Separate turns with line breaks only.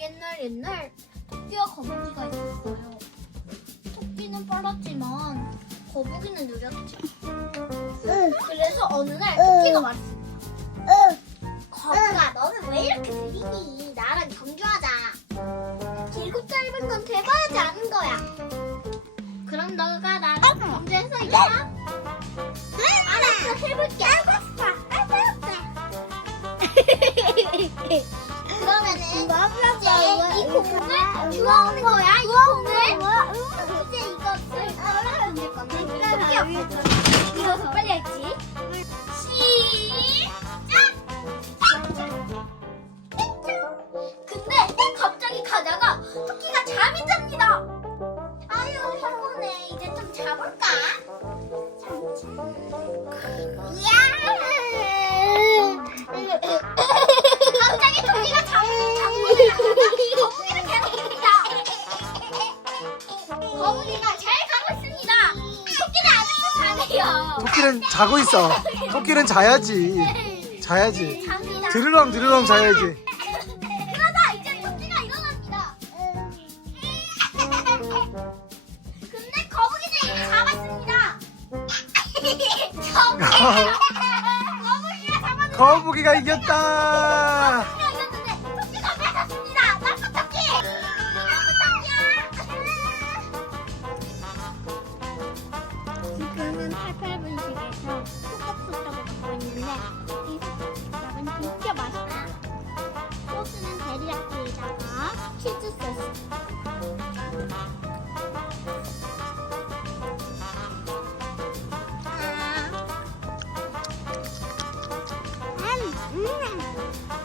옛날 옛날 토끼와 거북이가 있었어요. 토끼는 빨랐지만 거북이는 느렸지. 그래서 어느 날 토끼가 말했습니다. 거북아, 너는 왜 이렇게 느리니? 나랑 경주하자. 길고 짧은 건 돼봐야지 아는 거야. 그럼 너가 나랑 경주해서 이겨 주워오는 거야. 이 공을. 이제 이것을 던질 건데 거북이가 잘 가고 있습니다. 토끼는 아직도 자네요.
토끼는 자고 있어. 토끼는 자야지. 자야지.
잡니다.
드르렁 드르렁 자야지.
그러다 이제 토끼가 일어납니다. 근데 거북이는 이미 잡았습니다. 거북이가 거북이가 잡았는데
거북이가 이겼다.
지금은 88분식에서 소떡소떡을 먹고 있는데 이 소떡소떡은 진짜 맛있다. 소스는 데리야끼에다가 치즈 소스. 음, 음. 음.